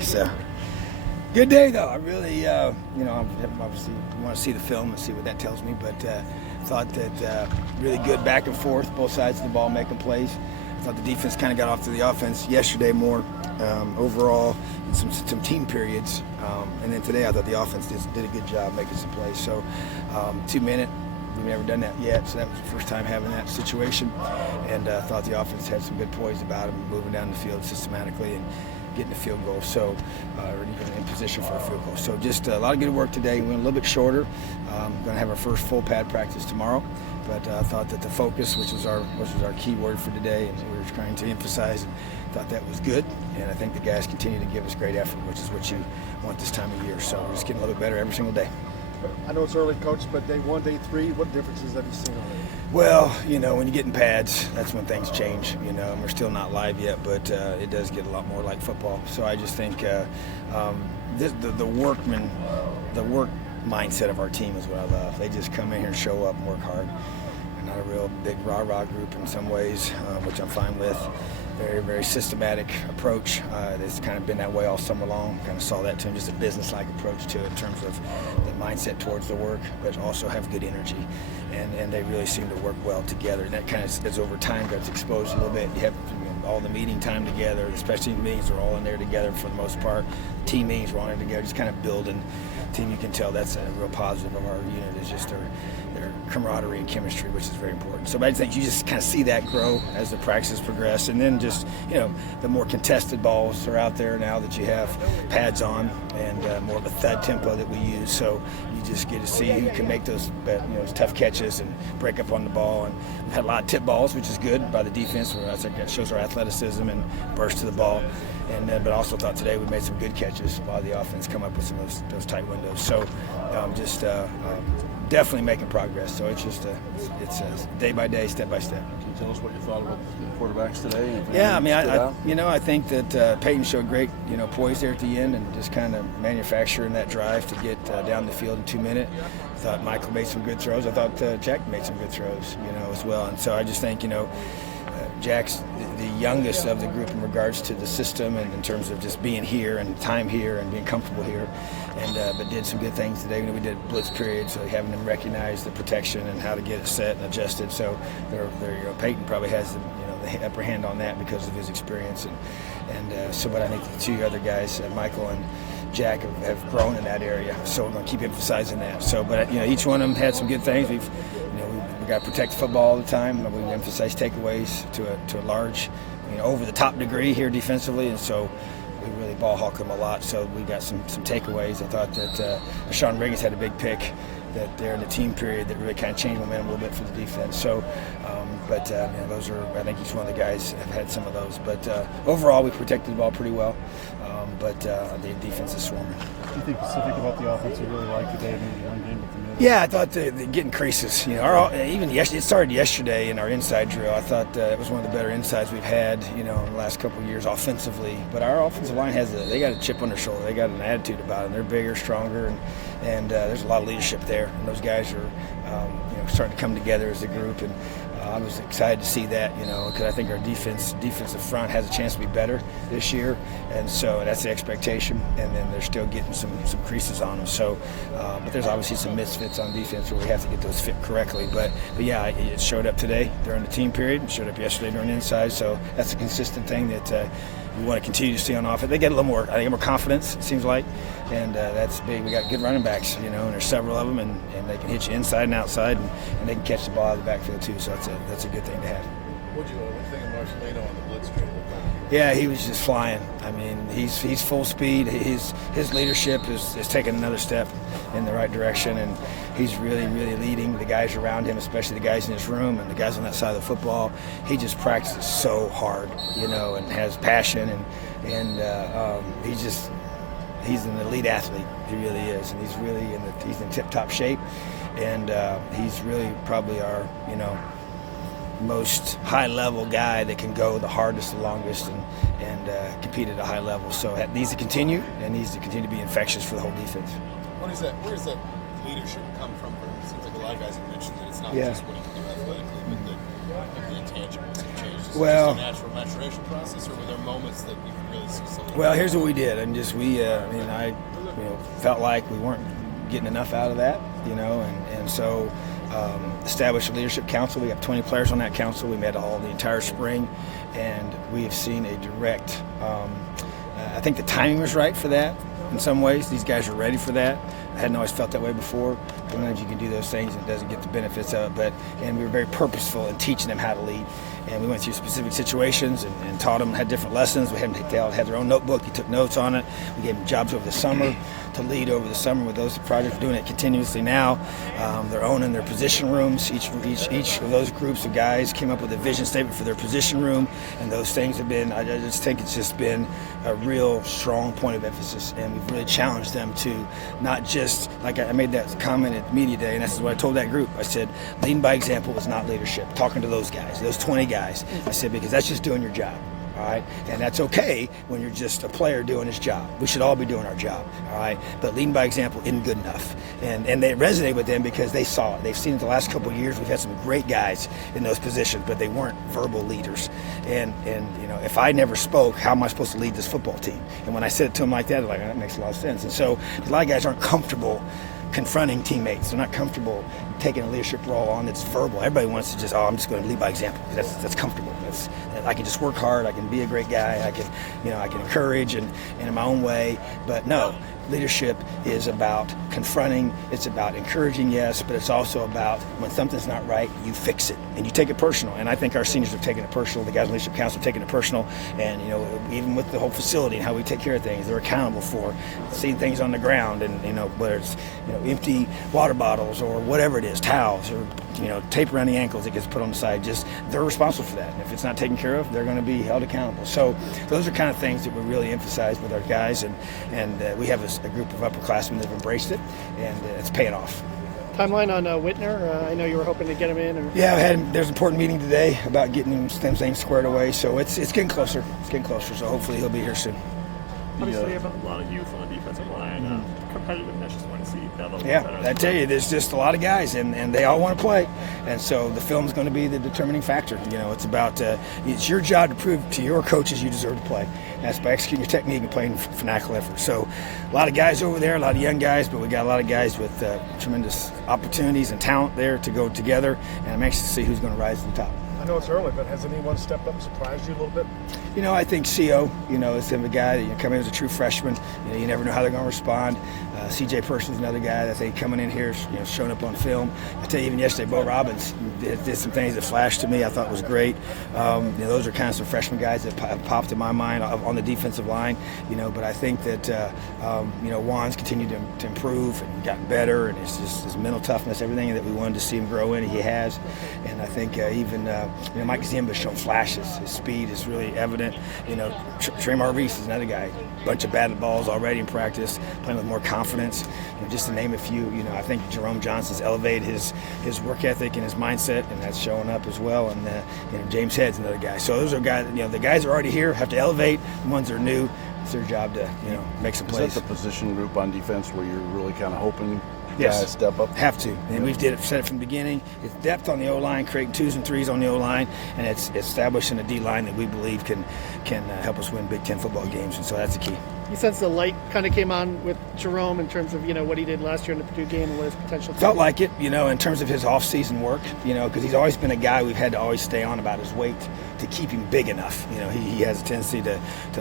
So, good day though. I really, obviously want to see the film and see what that tells me, but thought that really good back and forth, both sides of the ball making plays. I thought the defense kind of got off to the offense yesterday more overall in some team periods, and then today I thought the offense did a good job making some plays. So 2 minute. We've never done that yet, so that was the first time having that situation, and thought the offense had some good poise about them, moving down the field systematically and getting the field goal, so or even in position for a field goal. So just a lot of good work today. We went a little bit shorter. Going to have our first full pad practice tomorrow, but I thought that the focus, which was our key word for today, and we were trying to emphasize, and thought that was good. And I think the guys continue to give us great effort, which is what you want this time of year. So we're just getting a little bit better every single day. I know it's early, Coach, but day 1, day 3, what differences have you seen already? Well, when you get in pads, that's when things change, and we're still not live yet, but it does get a lot more like football. So I just think the work mindset of our team is what I love. They just come in here and show up and work hard. They're not a real big rah-rah group in some ways, which I'm fine with. Very, very systematic approach. It's kind of been that way all summer long. Kind of saw that to him, just a business-like approach to it in terms of the mindset towards the work, but also have good energy. And they really seem to work well together. And that kind of, as over time, gets exposed a little bit. You have all the meeting time together, especially meetings are all in there together for the most part. Team meetings are all in there together, just kind of building. Team, you can tell that's a real positive of our unit, is just their camaraderie and chemistry, which is very important. So I think you just kind of see that grow as the practices progress, and then just the more contested balls are out there now that you have pads on, and more of a thud tempo that we use. So you just get to see who can make those tough catches and break up on the ball. And we've had a lot of tip balls, which is good by the defense. Where I think that shows our athleticism and burst to the ball. But also thought today we made some good catches while the offense come up with some of those tight windows. So definitely making progress. So it's just it's day by day, step by step. Can you tell us what you thought about the quarterbacks today? Yeah, I mean, I think that Peyton showed great poise there at the end, and just kind of manufacturing that drive to get down the field in 2 minutes. I thought Michael made some good throws. I thought Jack made some good throws, as well. And so I just think Jack's the youngest of the group in regards to the system and in terms of just being here and time here and being comfortable here, but did some good things today. We did blitz periods, so having them recognize the protection and how to get it set and adjusted. So Peyton probably has the upper hand on that because of his experience, but I think the two other guys, Michael and Jack, have grown in that area. So we're going to keep emphasizing that. So, but each one of them had some good things. We've got to protect football all the time. We emphasize takeaways to a large, over the top degree here defensively, and so we really ball hawk them a lot. So we got some takeaways. I thought that Sean Riggins had a big pick that there in the team period that really kind of changed momentum a little bit for the defense. So, those are, I think each one of the guys have had some of those. But overall, we protected the ball pretty well. But the defense is swarming. Anything specific about the offense you really liked today? Maybe one game with the middle? Yeah, I thought the getting creases. It started yesterday in our inside drill. I thought it was one of the better insides we've had, in the last couple of years offensively. But our offensive line they got a chip on their shoulder. They got an attitude about them. They're bigger, stronger, and there's a lot of leadership there. And those guys are, starting to come together as a group. And I was excited to see that, because I think our defensive front has a chance to be better this year, and so that's the expectation. And then they're still getting some creases on them. So, but there's obviously some misfits on defense where we have to get those fit correctly. But yeah, it showed up today during the team period. It showed up yesterday during the inside. So that's a consistent thing that we want to continue to see on offense. They get a little more, more confidence, it seems like, and that's big. We got good running backs, and there's several of them, and they can hit you inside and outside, and they can catch the ball out of the backfield too. So that's a good thing to have. What do you think of Marcelino on the blitz drill? Yeah, he was just flying. I mean, he's full speed. His leadership is taking another step in the right direction, and he's really, really leading the guys around him, especially the guys in his room and the guys on that side of the football. He just practices so hard, and has passion, and he's an elite athlete. He really is, and he's in tip-top shape, and he's really probably our most high-level guy that can go the hardest, the longest, and compete at a high level. So that needs to continue, and needs to continue to be infectious for the whole defense. Where does that leadership come from? It seems like a lot of guys have mentioned that it's not just what he can do athletically, but that the intangibles have changed? Is it Well- just a natural maturation process, or were there moments that you could really see something? Well, here's what we did, and I felt like we weren't getting enough out of that, and so established a leadership council. We have 20 players on that council. We met all the entire spring, and we have seen a direct. I think the timing was right for that. In some ways, these guys are ready for that. I hadn't always felt that way before. Sometimes you can do those things and it doesn't get the benefits of it. And we were very purposeful in teaching them how to lead. And we went through specific situations and taught them, had different lessons. They all had their own notebook. He took notes on it. We gave them jobs over the summer to lead over the summer with those projects. We're doing it continuously now. They're owning their position rooms. Each of those groups of guys came up with a vision statement for their position room. And those things have been, I just think it's just been a real strong point of emphasis. And we've really challenged them to not just, like I made that comment at Media Day, and that's what I told that group. I said, leading by example is not leadership. Talking to those guys, those 20 guys. I said, because that's just doing your job. All right, and that's okay when you're just a player doing his job. We should all be doing our job, all right? But leading by example isn't good enough. And they resonate with them because they saw it. They've seen it the last couple of years. We've had some great guys in those positions, but they weren't verbal leaders. And if I never spoke, how am I supposed to lead this football team? And when I said it to them like that, they're like, that makes a lot of sense. And so a lot of guys aren't comfortable confronting teammates. They're not comfortable taking a leadership role on that's verbal. Everybody wants to just, I'm just going to lead by example. That's comfortable. I can just work hard. I can be a great guy. I can encourage and in my own way. But no, leadership is about confronting. It's about encouraging, yes, but it's also about when something's not right, you fix it and you take it personal. And I think our seniors have taken it personal. The guys in the leadership council have taken it personal. And even with the whole facility and how we take care of things, they're accountable for seeing things on the ground, and whether it's empty water bottles or whatever it is, towels or tape around the ankles that gets put on the side. Just they're responsible for that. And if it's not taken care of, they're going to be held accountable. So those are kind of things that we really emphasize with our guys, and we have a group of upperclassmen that have embraced it, and it's paying off. Timeline on Whitner? I know you were hoping to get him in. Yeah, there's an important meeting today about getting some things squared away. So it's getting closer. It's getting closer. So hopefully he'll be here soon. Obviously, you have a lot of youth on the defensive line. Competitiveness, just want to see that a little Yeah, better. I tell you, there's just a lot of guys, and they all want to play. And so the film's going to be the determining factor. It's about, it's your job to prove to your coaches you deserve to play. That's by executing your technique and playing fanatical effort. So a lot of guys over there, a lot of young guys, but we got a lot of guys with tremendous opportunities and talent there to go together. And I'm anxious to see who's going to rise to the top. I know it's early, but has anyone stepped up and surprised you a little bit? I think CO, is him, a guy that come in as a true freshman. You never know how they're going to respond. CJ Person's another guy that I think coming in here, showing up on film. I tell you, even yesterday, Bo Robbins did some things that flashed to me. I thought was great. Those are kind of some freshman guys that have popped in my mind on the defensive line. But I think that Juan's continued to improve and gotten better, and it's just his mental toughness, everything that we wanted to see him grow in, he has. And I think even Mike Zimba's shown flashes. His speed is really evident. Tremar Reese is another guy. Bunch of batted balls already in practice, playing with more confidence. Just to name a few, I think Jerome Johnson's elevated his work ethic and his mindset, and that's showing up as well. And James Head's another guy. So those are guys. The guys are already here have to elevate. The ones that are new, it's their job to make some plays. Is that the position group on defense where you're really kind of hoping Yes. guys step up? Have to. And we've said it from the beginning. It's depth on the O-line, creating 2s and 3s on the O-line, and it's establishing a D-line that we believe can help us win Big Ten football games, and so that's the key. You sense the light kind of came on with Jerome in terms of what he did last year in the Purdue game and what his potential could Felt be? like it, in terms of his off-season work, because he's always been a guy we've had to always stay on about his weight to keep him big enough. He has a tendency to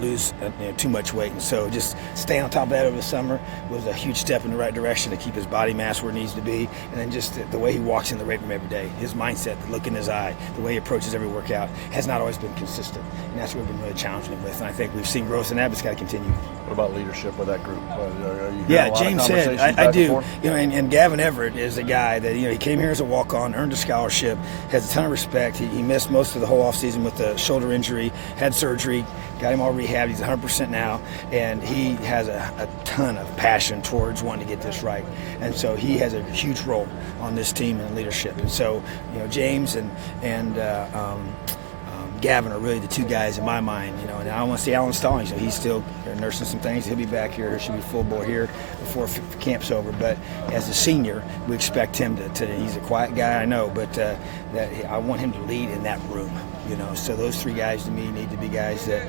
lose too much weight, and so just staying on top of that over the summer was a huge step in the right direction to keep his body mass where it needs to be. And then just the way he walks in the weight room every day, his mindset, the look in his eye, the way he approaches every workout has not always been consistent, and that's what we've been really challenging him with. And I think we've seen growth in that, but it's got to continue. What about leadership with that group? Are you hearing Yeah, a lot James of said, conversations I back and do. forth? And Gavin Everett is a guy that, he came here as a walk-on, earned a scholarship, has a ton of respect. He missed most of the whole offseason with the shoulder injury, had surgery, got him all rehabbed. He's 100% now, and he has a ton of passion towards wanting to get this right. And so he has a huge role on this team and leadership. And so, James and Gavin are really the two guys in my mind, you know. And I don't want to see Alan Stallings. He's still nursing some things. He'll be back here. He should be full bore here before camp's over. But as a senior, we expect him to he's a quiet guy, I know, but that I want him to lead in that room, you know. So those three guys to me need to be guys that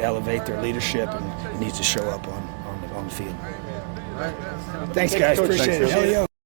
elevate their leadership and needs to show up on the field. Thanks, guys. Coach. Appreciate Thanks, it. Coach. Hell yeah.